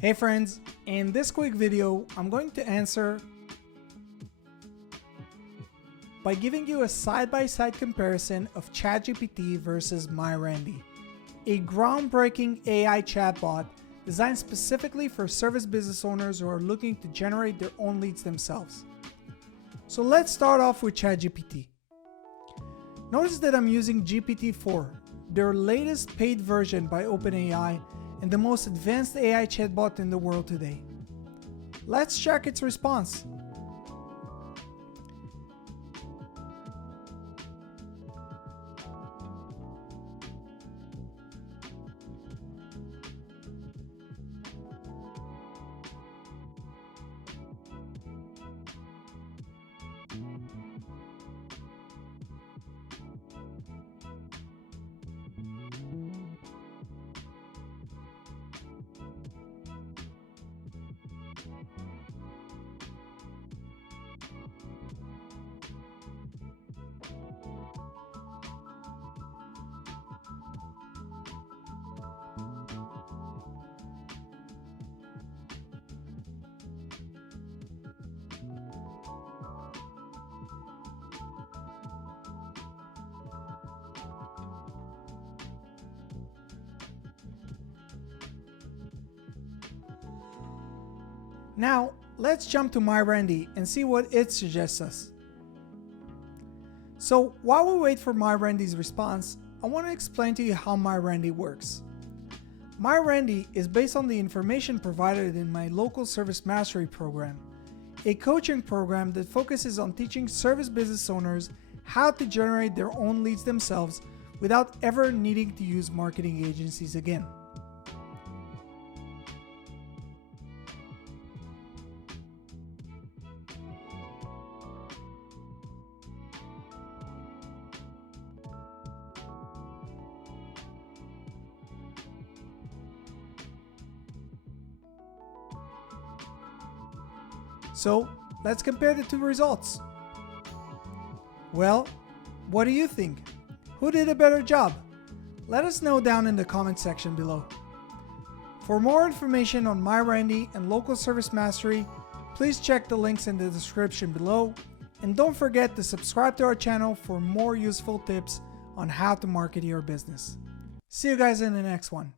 Hey friends, in this quick video, I'm going to answer by giving you a side-by-side comparison of ChatGPT versus MyRandy, a groundbreaking AI chatbot designed specifically for service business owners who are looking to generate their own leads themselves. So let's start off with ChatGPT. Notice that I'm using GPT-4, their latest paid version by OpenAI and the most advanced AI chatbot in the world today. Let's check its response. Now, let's jump to MyRandy and see what it suggests us. So, while we wait for MyRandy's response, I want to explain to you how MyRandy works. MyRandy is based on the information provided in my local service mastery program, a coaching program that focuses on teaching service business owners how to generate their own leads themselves without ever needing to use marketing agencies again. So let's compare the two results. Well, what do you think? Who did a better job? Let us know down in the comment section below. For more information on MyRandy and local service mastery, please check the links in the description below. And don't forget to subscribe to our channel for more useful tips on how to market your business. See you guys in the next one.